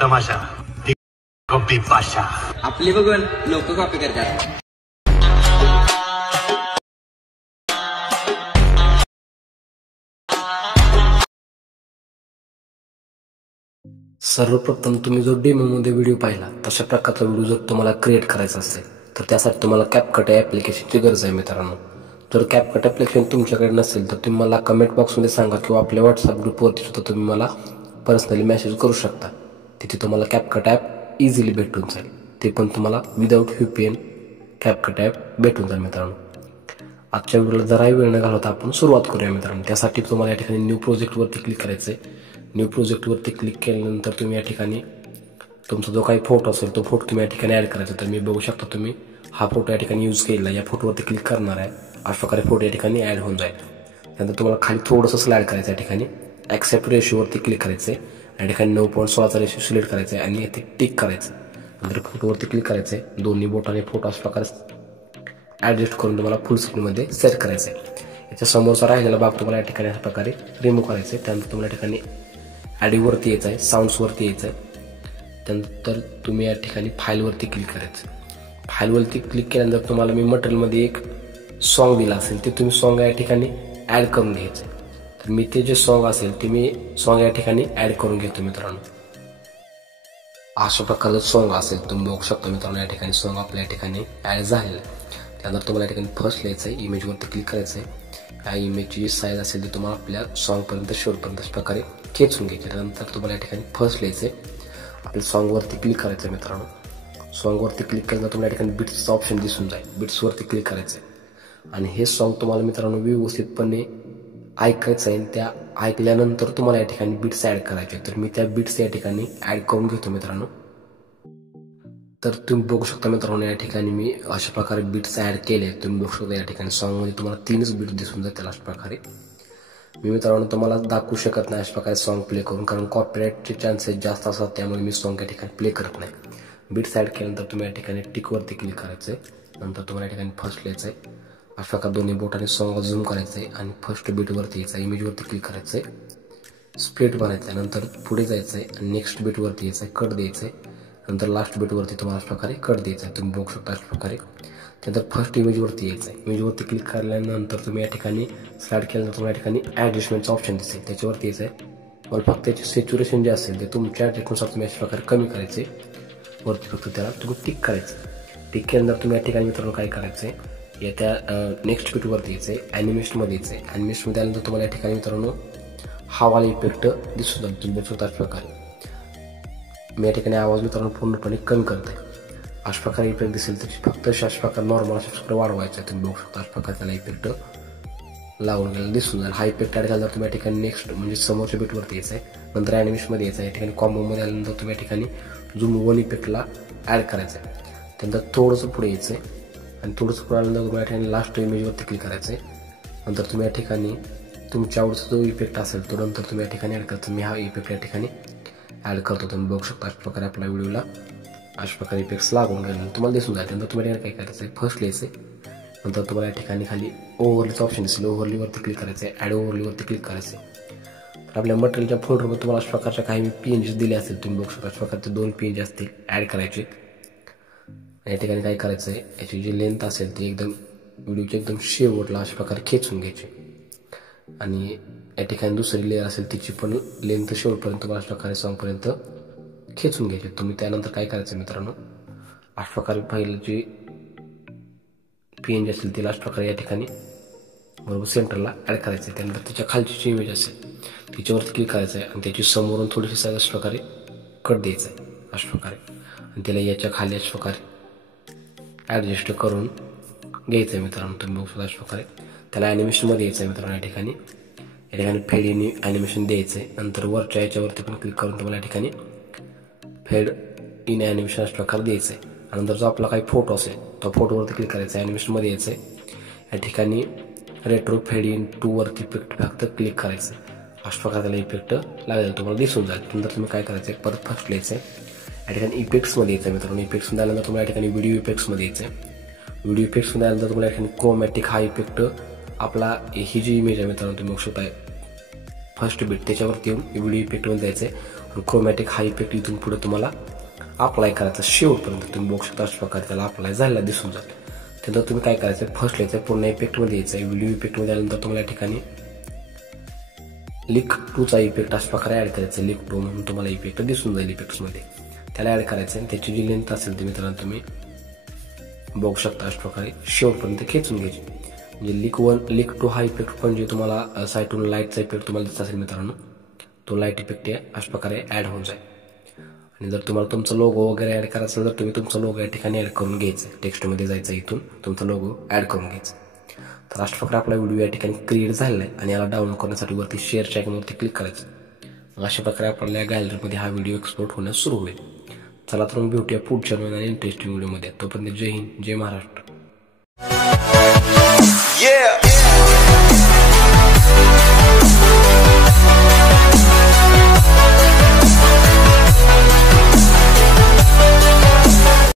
तमाशा कॉपी पाशा आपली बघून लोक कॉपी करतात। सर्वप्रथम तुम्ही जो डेमोमध्ये व्हिडिओ पाहिला तशा प्रकारचा व्हिडिओ जर तुम्हाला क्रिएट करायचा असेल तर त्यासाठी तुम्हाला CapCut ॲप्लिकेशनची गरज आहे मित्रांनो। जर CapCut ॲप्लिकेशन तुमच्याकडे नसेल तर तुम्ही मला कमेंट बॉक्समध्ये सांगा किंवा आपल्या व्हॉट्सअप ग्रुपवरती सुद्धा तुम्ही मला पर्सनली मेसेज करू शकता। तिथे तुम्हाला CapCut ॲप इझिली भेटून जाईल, ते पण तुम्हाला विदाऊट VPN CapCut ॲप भेटून जाईल मित्रांनो। आजच्या व्हिडिओला जराही वेळ न घालवता आपण सुरुवात करूया मित्रांनो। त्यासाठी तुम्हाला या ठिकाणी न्यू प्रोजेक्टवरती क्लिक करायचं आहे। न्यू प्रोजेक्टवरती क्लिक केल्यानंतर तुम्ही या ठिकाणी तुमचा जो काही फोटो असेल तो फोटो तुम्ही या ठिकाणी ॲड करायचा। तर मी बघू शकता तुम्ही हा फोटो या ठिकाणी यूज केलेला, या फोटोवरती क्लिक करणार आहे, अशा प्रकारे फोटो या ठिकाणी ॲड होऊन जाईल। त्यानंतर तुम्हाला खाली थोडंसं स्लाइड करायचं, या ठिकाणी ॲक्सेप्ट रेशोवरती क्लिक करायचं आहे, या ठिकाणी 9.16चा रेशो सिलेक्ट करायचा आहे आणि इथे टिक करायचं। नंतर फोटोवरती क्लिक करायचं आहे, दोन्ही बोटाने फोटो अशा प्रकारे ॲडजस्ट करून तुम्हाला फुल स्क्रीनमध्ये सेट करायचं आहे। याच्या समोरचा राहिलेला भाग तुम्हाला या ठिकाणी अशा प्रकारे रिमूव्ह करायचा आहे। त्यानंतर तुम्हाला या ठिकाणी ॲडिओवरती यायचं आहे, साऊंड्सवरती यायचं आहे। त्यानंतर तुम्ही या ठिकाणी फाईलवरती क्लिक करायचं। फाईलवरती क्लिक केल्यानंतर तुम्हाला मी मटेरियलमध्ये एक सॉन्ग दिला असेल ते तुम्ही सॉन्ग या ठिकाणी ॲड करून घ्यायचं। तर मी ते जे सॉन्ग असेल ते मी सॉन्ग या ठिकाणी ॲड करून घेतो मित्रांनो। अशा प्रकारचं सॉन्ग असेल तुम्ही बघू शकता मित्रांनो, या ठिकाणी सॉन्ग आपल्या या ठिकाणी ॲड झालेलं आहे। त्यानंतर तुम्हाला या ठिकाणी फर्स्ट लिहायचं आहे, इमेजवरती क्लिक करायचं आहे। या इमेजची जी साईज असेल ती तुम्हाला आपल्या सॉन्गपर्यंत शेवटपर्यंत अशा प्रकारे खेचून घ्यायची। त्यानंतर तुम्हाला या ठिकाणी फर्स्ट लिहायचं आहे, आपल्या सॉन्गवरती क्लिक करायचं आहे मित्रांनो। सॉन्गवरती क्लिक केल्यानंतर तुम्हाला या ठिकाणी बिट्सचा ऑप्शन दिसून जाईल, बिट्सवरती क्लिक करायचं आहे आणि हे सॉन्ग तुम्हाला मित्रांनो व्यवस्थितपणे ऐकायचं आहे। त्या ऐकल्यानंतर तुम्हाला या ठिकाणी बिट्स ॲड करायचे। तर मी त्या बिट्स या ठिकाणी ॲड करून घेतो मित्रांनो। तर तुम्ही बघू शकता मित्रांनो, या ठिकाणी मी अशा प्रकारे बिट्स ॲड केले। तुम्ही बघू शकता या ठिकाणी सॉन्गमध्ये तुम्हाला 3च बीट दिसून जातील अशा प्रकारे। मी मित्रांनो तुम्हाला दाखवू शकत नाही अशा प्रकारे सॉन्ग प्ले करून, कारण कॉपीराईटचे चान्सेस जास्त असतात, त्यामुळे मी सॉन्ग या ठिकाणी प्ले करत नाही। बिट्स ॲड केल्यानंतर तुम्ही या ठिकाणी टिकवरती क्लिक करायचं आहे। नंतर तुम्हाला या ठिकाणी फर्स्ट लिहायचं आहे, अशा प्रकारे दोन्ही बोटाने सॉन्ग झूम करायचं आहे आणि फर्स्ट बीटवरती यायचं आहे, इमेजवरती क्लिक करायचं आहे, स्प्लिट बनायचं आहे। नंतर पुढे जायचं आहे आणि नेक्स्ट बीटवरती यायचं आहे, कट द्यायचं आहे। नंतर लास्ट बीटवरती तुम्हाला अशा प्रकारे कट द्यायचा आहे, तुम्ही बघू शकता अशा प्रकारे। त्यानंतर फर्स्ट इमेजवरती यायचं आहे, इमेजवरती क्लिक केल्यानंतर तुम्ही या ठिकाणी स्लाइड केल्यानंतर तुम्हाला या ठिकाणी ॲडजस्टमेंटचा ऑप्शन दिसेल, त्याच्यावरती यायचं आहे। मला फक्त त्याची सॅच्युरेशन जे असेल ते तुमच्या ॲडजस्टनुसार तुम्ही अशा प्रकारे कमी करायचे, वरती फक्त त्याला तुम्ही टिक करायचं। टिक केल्यानंतर तुम्ही या ठिकाणी मित्रांनो काय करायचं आहे, या त्या नेक्स्ट बीटवरती यायचं आहे, ॲनिमेशनमध्ये यायचं आहे। ॲनिमेशनमध्ये आल्यानंतर तुम्हाला या ठिकाणी मित्रांनो हवाला इफेक्ट दिसून जाईल, तुम्ही बघू शकता अशा प्रकारे। मी या ठिकाणी आवाज मित्रांनो पूर्णपणे कमी करत आहे, अशा प्रकारे इफेक्ट दिसेल त्याची फक्त अशा प्रकारे नॉर्मल अशा प्रकारे वाढवायचं आहे। तुम्ही बघू शकता अशा प्रकारे त्याला इफेक्ट लावून गेला दिसून जाईल। हा इफेक्ट ॲड झाल्यानंतर तुम्ही या ठिकाणी नेक्स्ट म्हणजे समोरच्या बीटवरती यायचं आहे, नंतर ॲनिमेशनमध्ये यायचं आहे। या ठिकाणी कॉम्बोमध्ये आल्यानंतर तुम्ही या ठिकाणी झूम वन इफेक्टला ॲड करायचं आहे। त्यानंतर थोडंसं पुढे यायचं आहे आणि थोडंसं पुढे आल्यानंतर तुम्ही या ठिकाणी लास्ट इमेजवरती क्लिक करायचं आहे। नंतर तुम्ही या ठिकाणी तुमच्या आवडीचा जो इफेक्ट असेल तो नंतर तुम्ही या ठिकाणी ॲड करता। मी हा इफेक्ट या ठिकाणी ॲड करतो, तुम्ही बघू शकता अशा प्रकारे आपल्या व्हिडिओला अशा प्रकारे इफेक्ट्स लागून गेले तुम्हाला दिसून जाईल। नंतर तुम्हाला काय करायचं आहे, फर्स्ट लिहायचं आहे, नंतर तुम्हाला या ठिकाणी खाली ओव्हरलीचा ऑप्शन दिसेल, ओव्हरलीवरती क्लिक करायचं आहे, ॲड ओव्हरलीवरती क्लिक करायचं आहे। तर आपल्या मटेरियलच्या फोल्डरमध्ये तुम्हाला अशा प्रकारच्या काही PNGs दिले असेल, तुम्ही बघू शकता अशा प्रकारचे 2 PNG असतील ॲड करायचे। या ठिकाणी काय करायचं आहे, याची जी लेंथ असेल ती एकदम व्हिडिओची एकदम शेवटला अशा प्रकारे खेचून घ्यायची आणि या ठिकाणी दुसरी लेअर असेल तिची पण लेंथ शेवटपर्यंत तुम्हाला अशा प्रकारे सॉन्गपर्यंत खेचून घ्यायचे। तुम्ही त्यानंतर काय करायचं मित्रांनो, अशा प्रकारे पहिलं जी PNG असेल तिला अशा प्रकारे या ठिकाणी बरोबर सेंटरला ॲड करायचं आहे। त्यानंतर त्याच्या खालची जी इमेज असेल तिच्यावरती क्लिक करायचं आहे आणि त्याची समोरून थोडीशी साईज अशा प्रकारे कट द्यायचं आहे अशा प्रकारे आणि त्याला याच्या खाली अशा प्रकारे ॲडजस्ट करून घ्यायचं आहे मित्रांनो। तुम्ही बघू शकता अशा प्रकारे त्याला ॲनिमेशनमध्ये यायचं आहे मित्रांनो। या ठिकाणी फेड इन ॲनिमेशन द्यायचं आहे। नंतर वरच्या याच्यावरती पण क्लिक करून तुम्हाला या ठिकाणी फेड इन ॲनिमेशन अशा प्रकारे द्यायचं आहे। नंतर जो आपला काही फोटो असेल तो फोटोवरती क्लिक करायचा आहे, ॲनिमेशनमध्ये यायचं आहे। या ठिकाणी रेट्रो फेड इन 2 वरती इफेक्ट फक्त क्लिक करायचं आहे, अशा प्रकारे त्याला इफेक्ट लागेल तुम्हाला दिसून जाईल। नंतर तुम्ही काय करायचं आहे, परत फर्स्ट लिहायचं आहे, या ठिकाणी इफेक्ट्समध्ये यायचं आहे मित्रांनो। इफेक्ट्समध्ये आल्यानंतर तुम्हाला या ठिकाणी व्हिडिओ इफेक्ट्समध्ये यायचं आहे। व्हिडिओ इफेक्ट्समध्ये आल्यानंतर तुम्हाला या ठिकाणी क्रोमॅटिक हा इफेक्ट आपला ही जी इमेज आहे मित्रांनो तुम्ही बघू शकता फर्स्ट बीट त्याच्यावरती येऊन व्हिडिओ इफेक्टमध्ये जायचं आहे। क्रोमॅटिक हा इफेक्ट इथून पुढे तुम्हाला अप्लाय करायचा शेवटपर्यंत. तुम्ही बघू शकता अशा प्रकारे त्याला अप्लाय झालेला दिसून जाईल. त्यानंतर तुम्ही काय करायचं, फर्स्ट यायचं पूर्ण इफेक्टमध्ये यायचं आहे. व्हिडिओ इफेक्टमध्ये आल्यानंतर तुम्हाला या ठिकाणी लिक 2चा इफेक्ट अशा प्रकारे ॲड करायचा. लिक 2 म्हणून तुम्हाला इफेक्ट दिसून जाईल इफेक्ट्समध्ये. त्याला ॲड करायचं आणि त्याची जी लेंथ असेल ती मित्रांनो तुम्ही बघू शकता अशा प्रकारे शेवटपर्यंत खेचून घ्यायची. म्हणजे लिक 1 लिक 2 हा इफेक्ट पण जे तुम्हाला साईटून लाईटचा इफेक्ट तुम्हाला दिसत असेल मित्रांनो, तो लाईट इफेक्ट अशा प्रकारे ॲड होऊन जाईल. आणि जर तुम्हाला तुमचा लोगो वगैरे ॲड करायचा असेल तर तुम्ही तुमचा लोगो या ठिकाणी ॲड करून घ्यायचा. टेक्स्टमध्ये जायचं, इथून तुमचा लोगो ॲड करून घ्यायचा. तर अशा प्रकारे आपला व्हिडिओ या ठिकाणी क्रिएट झालेला आहे आणि याला डाउनलोड करण्यासाठी वरती शेअरच्या आयकॉनवरती क्लिक करायचं. मग अशा प्रकारे आपल्याला गॅलरीमध्ये हा व्हिडिओ एक्सपोर्ट होण्यास सुरू होईल. चला तर मग भेटूया पुढच्या नवीन इंटरेस्टिंग व्हिडिओमध्ये. तोपर्यंत जय हिंद, जय महाराष्ट्र.